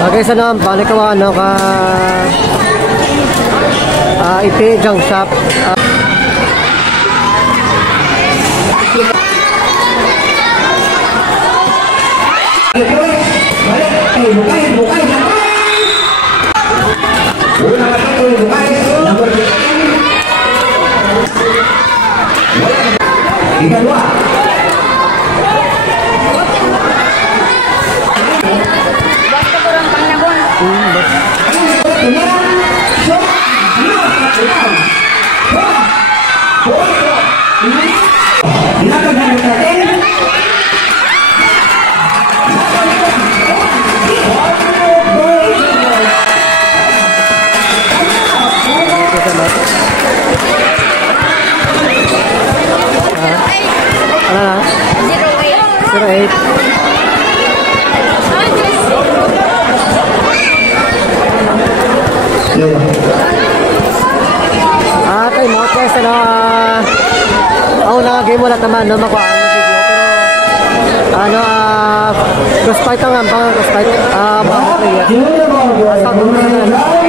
Okay, sa naman, balik ko ano ka IP junk shop. Tayo mo guys, ano, game wala naman, no, makuha ang video, pero, ano, crossfight ang ambang, crossfight, mga player, asal mo na naman.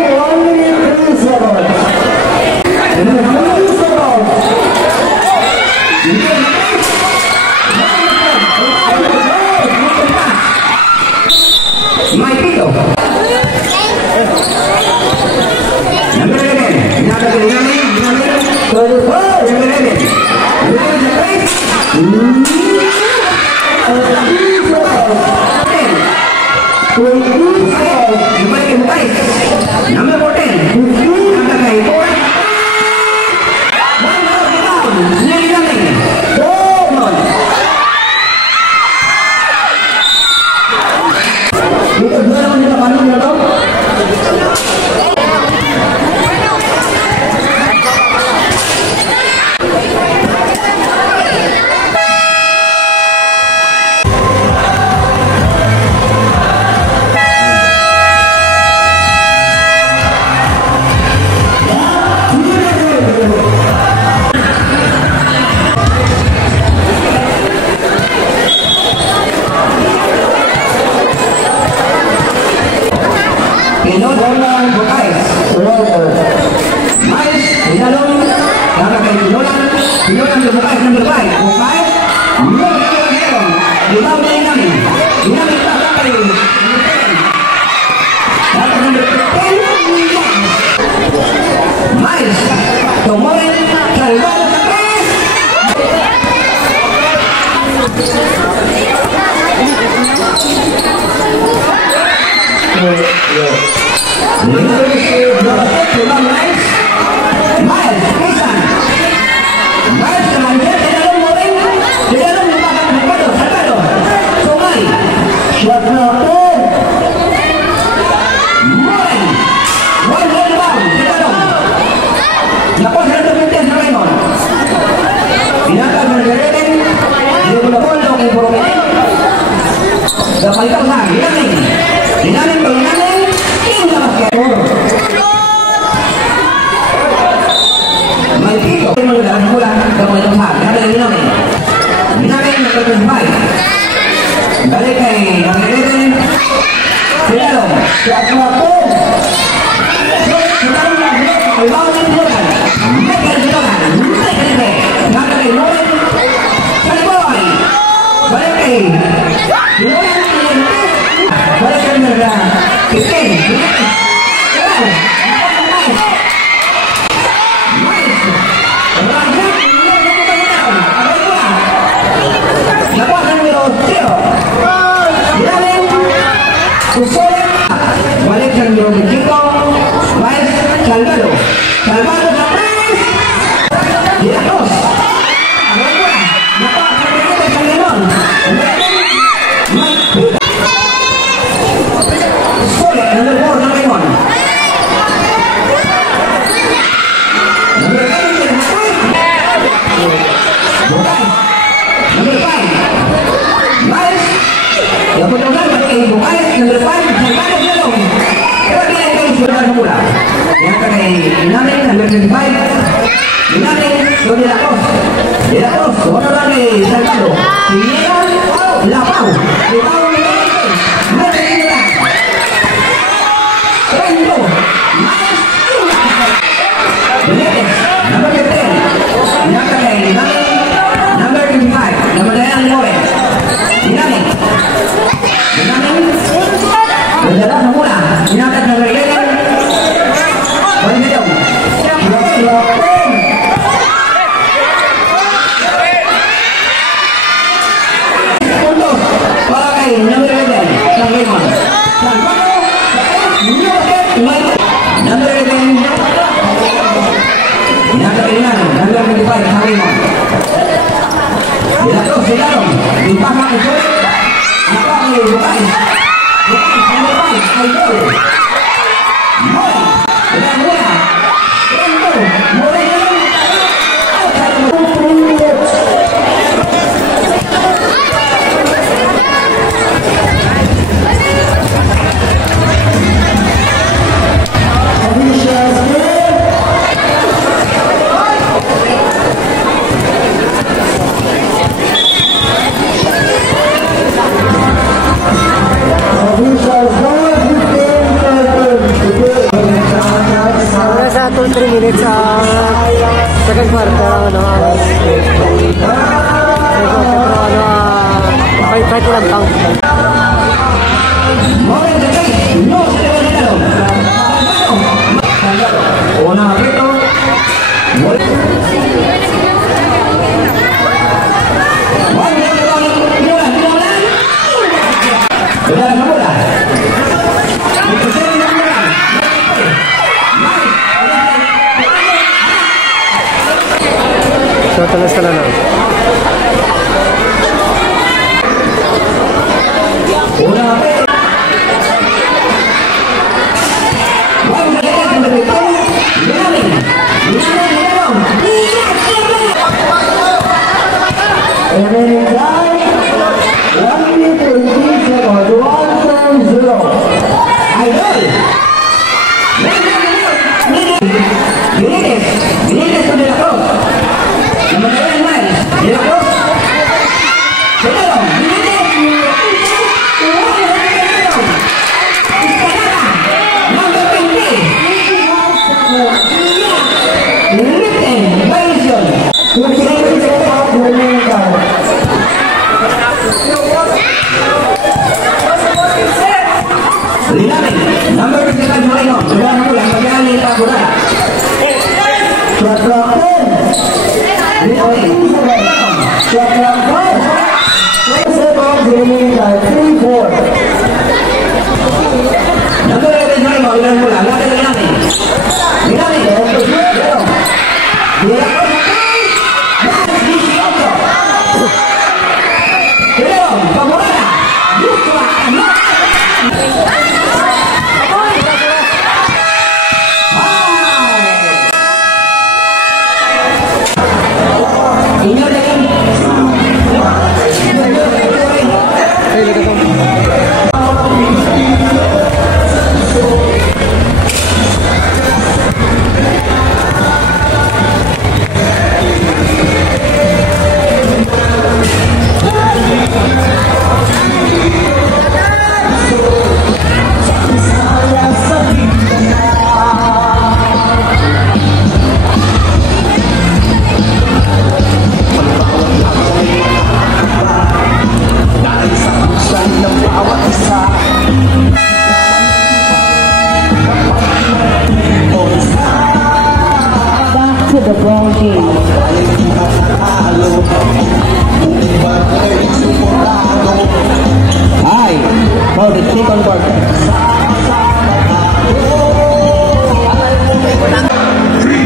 Dinamik. Berjalan semula. Ingatkan kalian. Berhidung. Untuk pakai nomor eleven sang Raymond. Nomor eleven. Ingatkan kalian. Nomor 25 sang Raymond. Bila terus dilarang, dipasang itu apa yang bukan? Bukan sampai baik, ayo. Mulai, sudah mulai. Tentu, mulai dulu. Sa 2-3 minutes second quarter fight lang pang so tulis ka na lang. Number 55 mulai no. Sudah mulai kembali Pak Burada.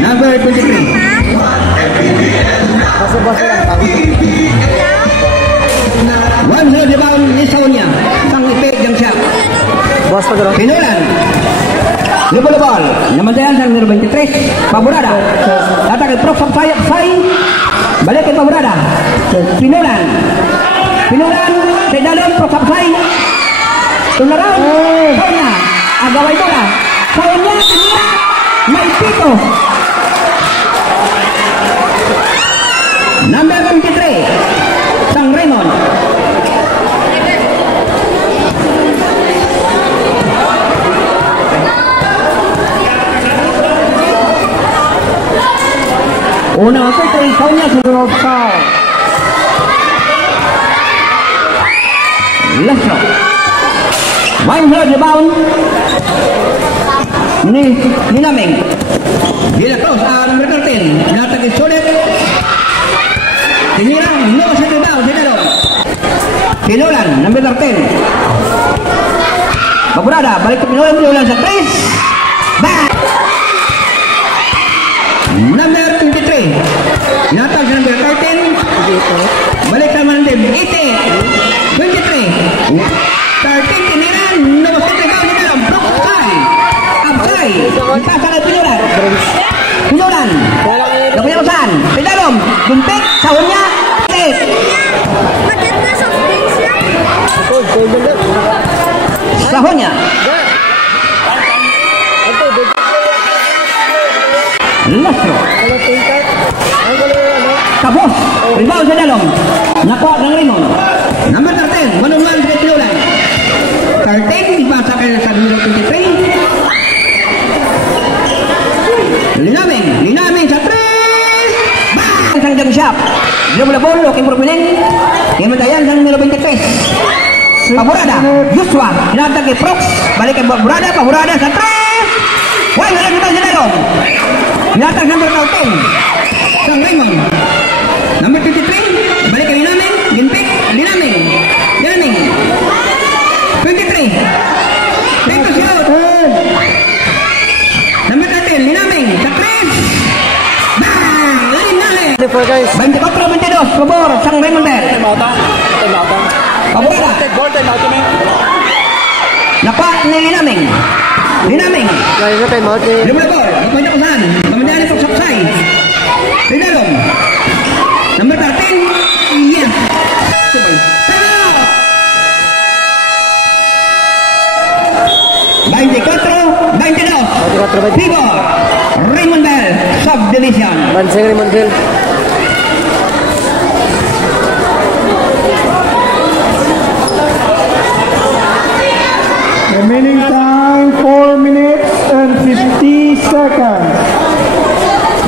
Number 23. One hold the ball ni Sonia. Sang ipit yang siap. Bos pagaro. Pinulan. Lupa ball. Namantayan sang number 23. Paburada. Datang ke Prof Sayap Sai. Balik ke Paburada. Pinulan. Pinulan di dalam Prof Sai. Tularan. Sonia. Agawai bola. Sonia Sonia. Maipito. Number 23, Sang Raymond. Una, 3 Sonia Surovka. Lastro. One third rebound. Ni Naming. Bila cross, number 13. Natagin sulit. Tinirang, no set rebound, sinalo. Pinulan, number 13. Paburada, balik ke Pinulan sa 3. Back. Number 23. Natag sa number 13. Balik naman din. 18. 23. 13, tiniran. No set rebound, sinalo. Block side. Upside. Pasa kay Pinulan. Pinulan. Napunyasan. Pinalom. Guntik. Sahunnya. Sahunnya. Lastro. Tapos. Rebound sa dalom. Nakuha ng Raymond. Number 13. Manuman sa Pinulan. 13. Ipasa kay sa number 23. Linaming sa 3. Bang! Sang jump shot. Dribble ball, looking for winning. Himatayan sa numero 23. Paburada, Joshua. Hinatag kay Prox. Balik kay Paburada sa 3. Wala na kita sa dalom. Hinatag sa number 13. Sang Raymond. Number 23. Balik kay Linaming. Gintik. Linaming. 23. Take to shoot. Number 13. Linaming. Sa 3. Bang! Linaming. 24-22. Pabor. Sang Raymond Bell. Paburada. Nakuha ni Linaming. Dribble ball. Nakuha ko saan. Pamandaan ito sa Kusay. Rinalong. Number 13. Yes. Tara! 24-22. Pibor. Raymond Bell. Subdivision. Banseng Raymond Bell. Remaining time 4 minutes and 50 seconds.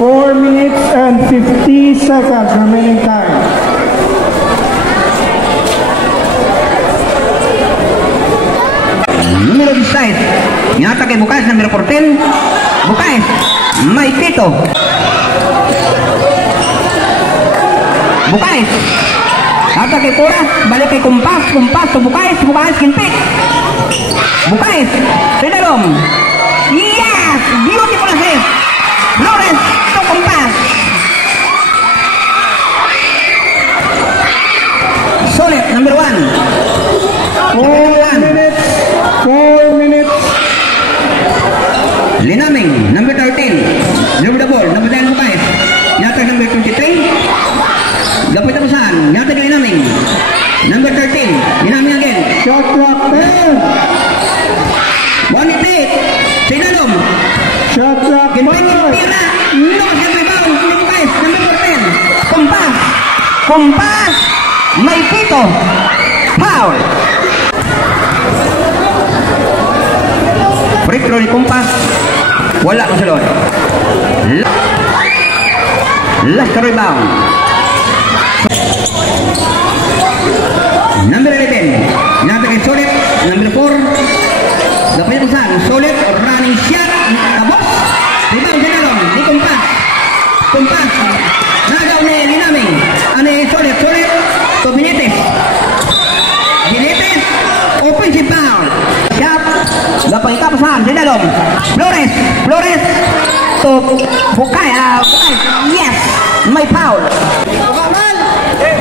4 minutes and 50 seconds remaining time. Numero 16. Nyata kay Bukaes, numero 14. Bukaes. May pito. Bukaes. Nyata kay Pura. Balik kay Kumpas to Bukaes. Bukaes kinpik. Bukaes. Rinalom. Yes! Beautiful assist. Lawrence to Kumpas. Solid, number 1. 4 minutes. Linaming, number 13. Number the ball, number 10 Bukaes. Nyata number 23. Gapit ako saan? Nyata kay Linaming. Number 13. Linaming again. Shot clock 10. 1-8. Sinalom. Shot clock 5. Tira. No, siya rebound. Bukaes, number 14. Kumpas. May pito. Foul. Free throw ni Kumpas. Wala ko sa loob. Last rebound. Number 11. Natagin Solid. Number 4. Gapay ko saan. Solid. Running shot. Tapos. Rebound sa dalom. Ni Kumpas. Nagaw ni Linaming. Ano yung Solid. To Benitez. Offensive foul. Shot. Gapay kapasahan sa dalom. Flores. To Bukaes. Yes. May foul.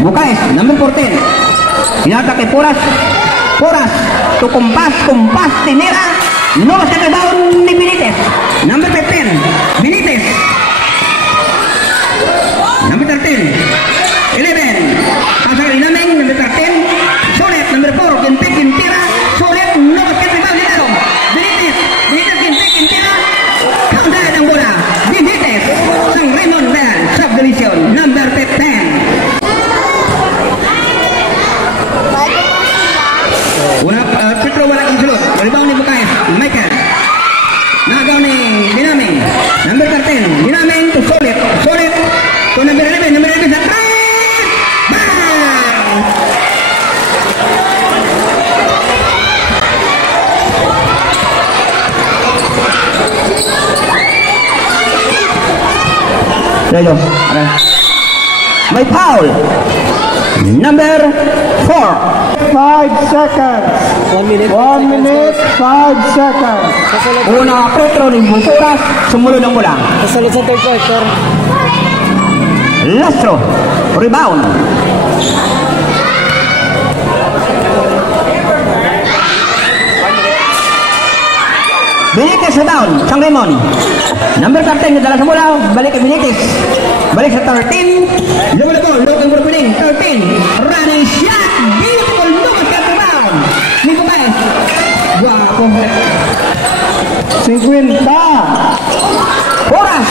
Bukaes. Number 14. Hinata kay Puras. To Kumpas. Tinira. No sa rebound ni Benitez. Number 15. Benitez. Number 13. 11. Pasang Linaming. Number 13. Solid. Number 4. Gintira. Solid. No sa rebound ni Dalom. Benitez. Gintira. Counter ang bola. Benitez. Sang Raymond Bell. Subdivision. Number 15. Petro wala kang sulot. Rebound ni Bukaes. Michael. Nagaw ni Linaming. Number 13. Linaming to Solid. To number 11 sa 3. Bang! Layo. May foul. Number 4. 5 seconds. 1 minute. 1 minute, 5 seconds. Kasunod, Una Petro ng Bunturas, sumunod ang bola. kasunod sa third quarter. Lastro, rebound. Benitez rebound, San Ramon. Number 13, nadala sa bola, balik kay Benitez. Balik sa 13. Lumulog ko, looking for pinning. 13, running shot. Beautiful, lumas ka rebound. Nico Baez. Guwapo. 50. Oras.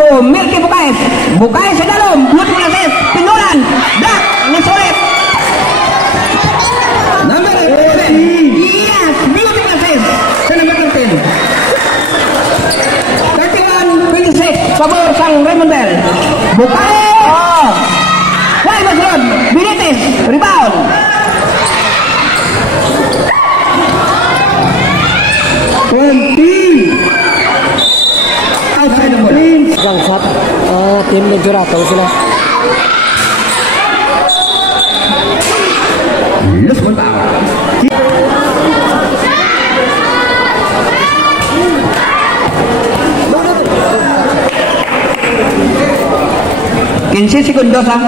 To Milky Bukaes. Bukaes sa dalom. Beautiful assist. Pinulan. Black. Nisulit. Number 11. Yes. Beautiful assist. Sa number 13. 31-26. Pabor sang Raymond Bell. Bukaes. Why Masrod? Benitez. Rebound. Outside the ball. Gang shot. Team ng Jurato sila. Loose ball back. 15 segundos ha.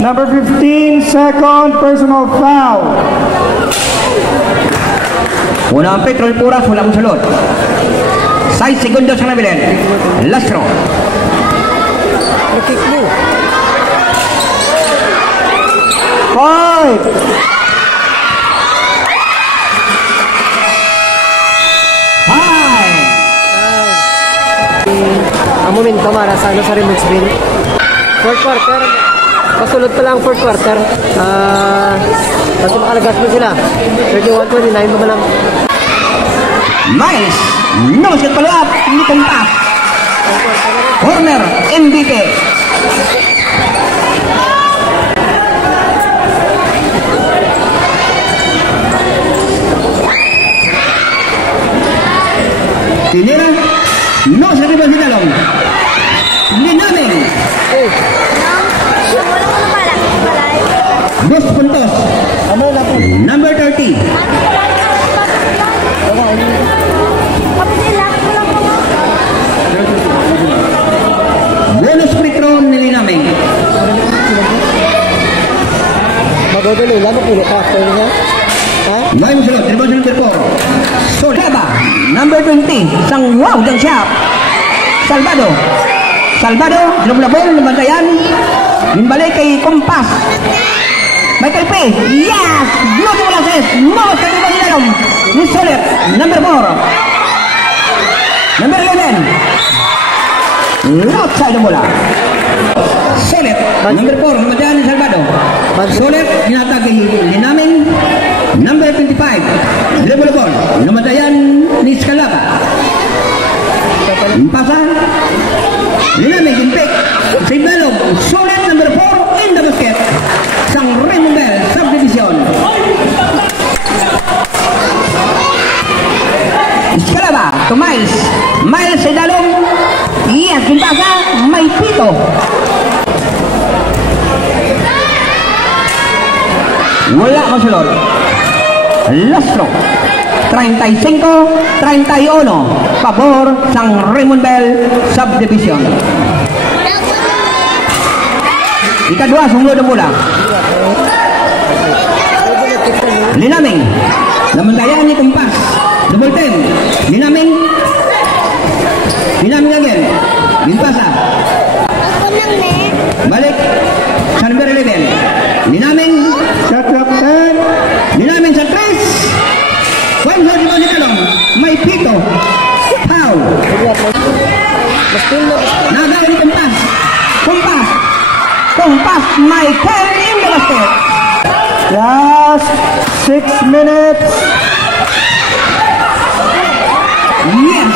Number 15, second personal foul. Una ang Petrol Puras, wala mong sulod. 6 segundos ang nabilin. Lastro. Kick mo. 5. Ang momentum para sa ano sa Remontsville. Fourth quarter. Kasunod pa lang fourth quarter. Kasi makalagas mo sila. 31-29 naman lang. Miles. No shot follow up. Hindi kumpas. Corner. MVP. Tinira. No sa riba si Dalong. Linaming. Dos puntos. Number 30. Bonus free throw nili namin. Magdadali lang mo pili ka. Pwede nga. Ha? Ngayon mo sila. Dribble number 4. Solaba. Number 20. Sang wow dang siya. Salvado. Salvado. Dribble na ball. Nabantayan. Imbalik kay Kompas. Michael P. Yes! Beautiful assist. No, sa iba nila lang. Ni Solet. Number 4. Number 11. Outside the bola. Solet. Number 4. Namadaan ni Salvador. Solet. Hinatag kay Linaming. Number 25. Dribble ball. Namadayan ni Scalaba. Pasa. Linaming. Impik. Signalog. Solet. Number 4. In the basket. Sang Raymond Bell, subdivision. Scalaba to Miles. Miles sa dalong. Yes, pinpasa. May pito. Wala masulod. Lastro. 35-31. Pabor sang Raymond Bell, subdivision. Ikadua, sunod ang bola. Linaming. Namantayan ni Kumpas. Double 10. Linaming. Linaming again. Binpasa. Balik. Sa number 11. Linaming. Shot clock 10. Linaming sa 3. One shot mo nito lang. May pito. Foul. Nagawa ni Kumpas. Kumpas. Kumpas. May 10 in the basket. Last 6 minutes. Yes.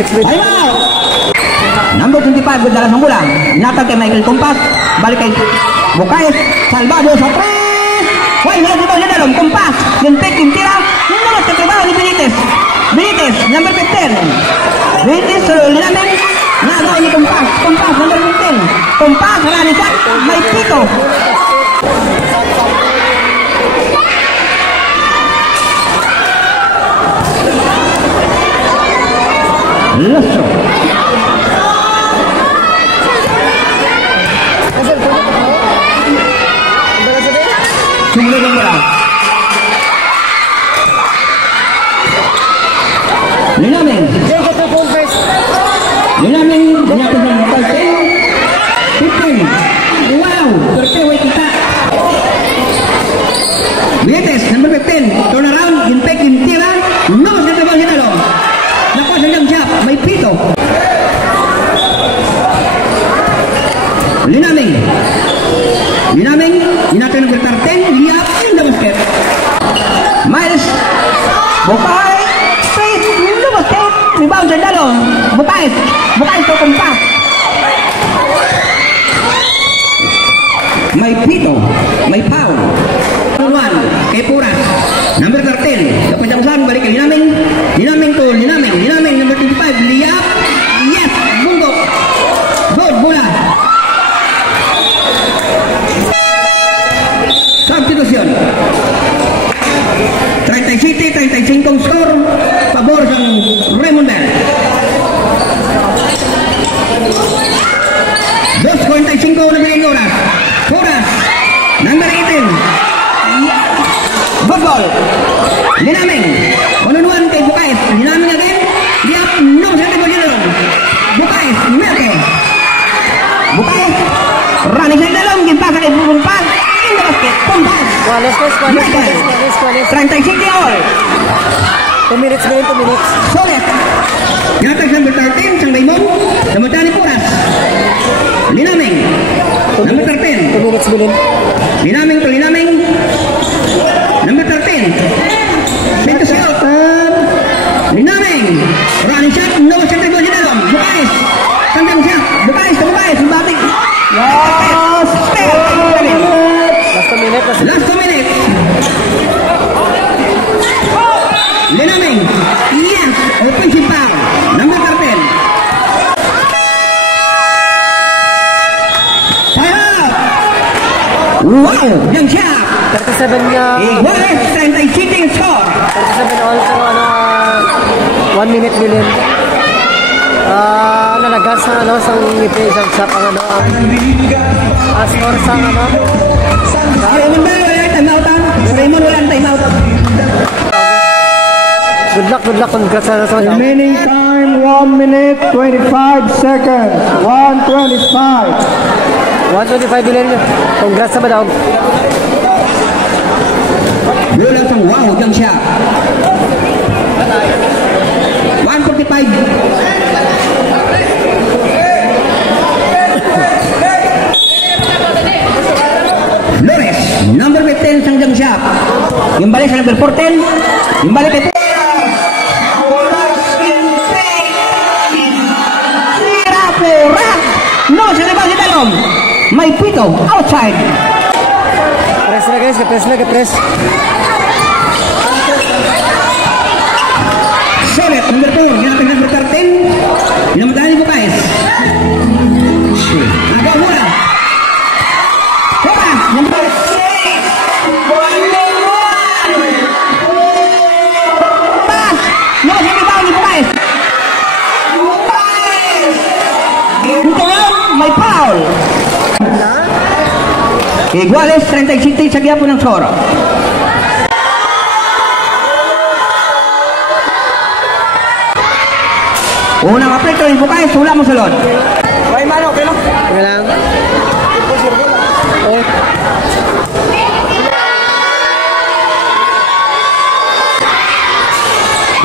6 minutes. Time out. Number 25. 5, dalas ng bola. Inatag kay Michael Kumpas. Balik kay Bukaes. Salvado sa 3. Why, wala dito niya dalong. Kumpas. Yung pick, yung tira. Yung naman sa trabaho ni Benitez. Benitez, number 15. Benitez, linaming. Nagawa ni Kumpas. Kumpas, number 15. Kumpas, harani siya. May pito. Lustro. Sumulong mo lang. Linaming. Linaming. Nyapin ng mukha. 15. Wow. Terkeway kita. Benitez, number 15. Turn around. Ginpek, gintira. No, sa tabang hinalo. Nakuha sa niyang jab. May pito. Linaming. Linaming. Inatay ng bertar 10. Liap. In the basket. Miles. Bukay. Space. In the basket. Rebound sa dalong. Bukay. Bukay sa kumpa. May pito. May foul. 1. Kay Puras. Number 13. Kapanjangsan. Balik kay Linaming. Linaming to. Linaming. Linaming. Number 25. Liap. Yes. Bungkok. Good. Bola. Substitution. 37-35 skor. Pabor ng Raymond Bell. 2.45 na bilhin oras. Puras. Number 18. Good ball. Linaming. 1-1 kay Bukaes. Linaming again. Liap. No. Sa tibol nyo. Bukaes. Merke. Bukaes. Running sa dalong. Ginpasa kay Bumpan. In the basket. Pumpas. Merke. 35 all. 2 minutes ba yun? 2 minutes. Solet. Ginatag number 13. Sang Raymond. Samantala ni Puras. Linaming. Number 13. 2 minutes bilhin. Linaming to Linaming. Number 13. Pinto shot. Linaming. Running shot. No shot by Boji Dalong. Bukaes. Sandang siya. Bukaes to Bukaes. Bating. Last 2 minutes. Last 2 minutes. Linaming. Yes. Offensive foul. Number 13. Time out. Wow. Yang siap. 37 na. Iguales 37 score. 37 all. Pero 1 minute bilhin. Nalagas sa sang ngipin isang shot ang score sa Raymond Bell, wala yung time out. Raymond, wala yung time out. Good luck. Congrats sa remaining time 1 minute 25 seconds. 1:25. 125 bilhin. Congrats sa Badawg. Bola sang wow, yang siya. 1:45. Flores, number 15 sang jang siya. Yung balik sa number 14. Yung balik kay Puras. No, sa labas si Dalong. May pito, outside. Press na guys, press. Solet, number 4. Ginapin number 13. Pinamadahan ni Bukaes. Nagawa mula. Puras, number 6. Pass. No, sa labas ni Bukaes. May foul. Iguales 37 sa giapon ng Soro. Unang aprito yung Bukaes, wala mo salon. Ay, mano, okay lang. Okay lang.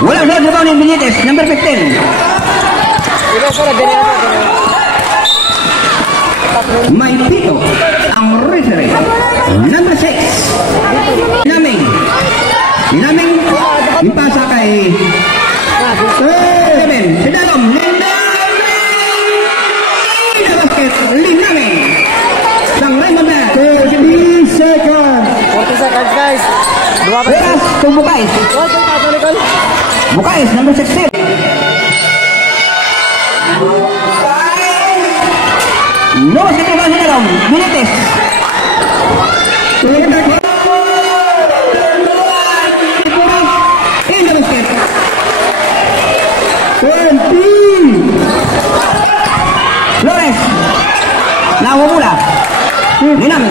Wala salon sa bawang ng Benitez, number 15. Ito sa ganyan. May pito ang referee. Number 6. Linaming. Ipasa kay 7. Si Dalong. Oras to Bukais. Bukais, number 16. No, si Tiba Sinarong. Benitez. In the basket. 20. Flores. Nawamula. Ninang.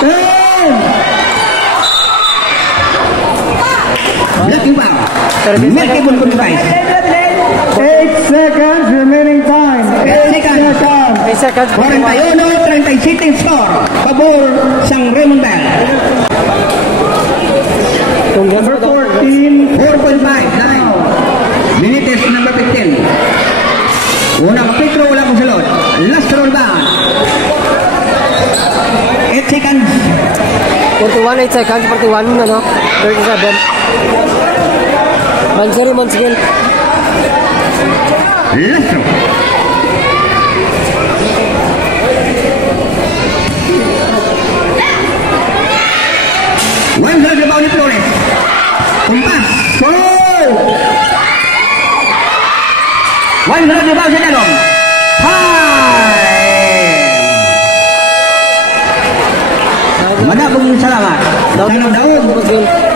10. Black yung bang. Melky Bunbun Price. 8 seconds remaining time. 8 seconds. 8 seconds. 41-37 score. Pabor sang Raymond Bell. Number 14. 4.5 9. Benitez number 15. Unang Petro wala kong salot. Last roll bound. 8 seconds. 41, 8 seconds, 41, ano, 37. Mansuri, Monsigil. Last roll. One roll rebound ni Flores. Kumpas. One roll rebound sa dalong. Madabong salamat. Daud, Monsigil.